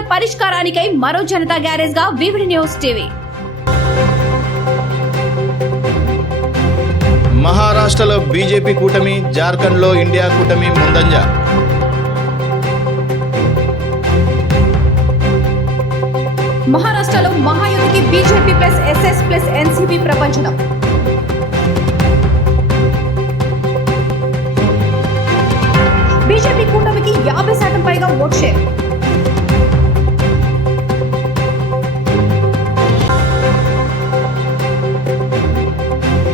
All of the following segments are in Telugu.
సమస్యల పరిష్కారానికై మరో జనతా గ్యారేజ్ గా వివిడి న్యూస్ టీవీ. మహారాష్ట్రలో బీజేపీ కూటమి, జార్ఖండ్లో ఇండియా కూటమి ముందంజ. మహారాష్ట్రలో మహాయుతికి BJP plus SS plus NCP ప్రపంచం. బీజేపీ కూటమికి 50% పైగా ఓట్ షేర్.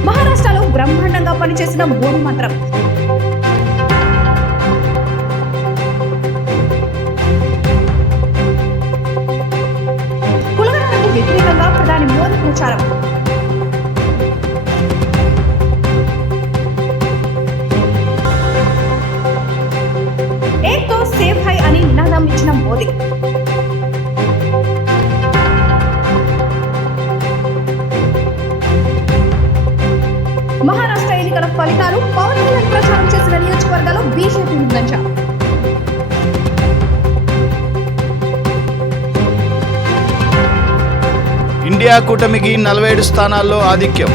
మహారాష్ట్రలో బ్రహ్మాండంగా పనిచేసిన మోడీ మంత్రం. కులగణనకు వ్యతిరేకంగా ప్రధాని మోదీ ప్రచారం. ఏక్ తో సేవ్ హై అని నినాదం ఇచ్చిన మోదీ. మహారాష్ట్ర ఎన్నికల ఫలితాలు, పవన్ కళ్యాణ్ ప్రచారం చేసిన నియోజకవర్గాల్లో బీజేపీ ముందంజ. ఇండియా కూటమికి 47 స్థానాల్లో ఆధిక్యం.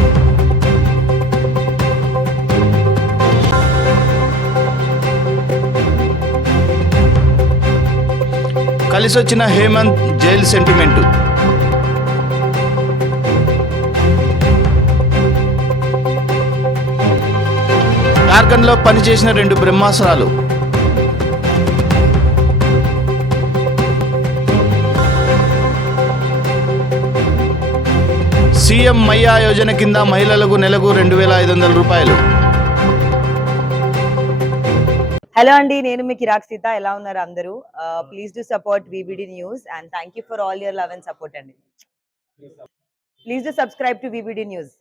కలిసొచ్చిన హేమంత్ జైల్ సెంటిమెంటు. జార్ఖండ్లో పనిచేసిన 2 బ్రహ్మాస్త్రాలు. సీఎం మయ్యా యోజన కింద మహిళలకు నెలకు 2500 రూపాయలు. హలో అండి, నేను మీ కిరాక్ సీత. ఎలా ఉన్నారు అందరూ? Please do support VBD news and thank you for all your love and support అండి. Please do subscribe to VBD news.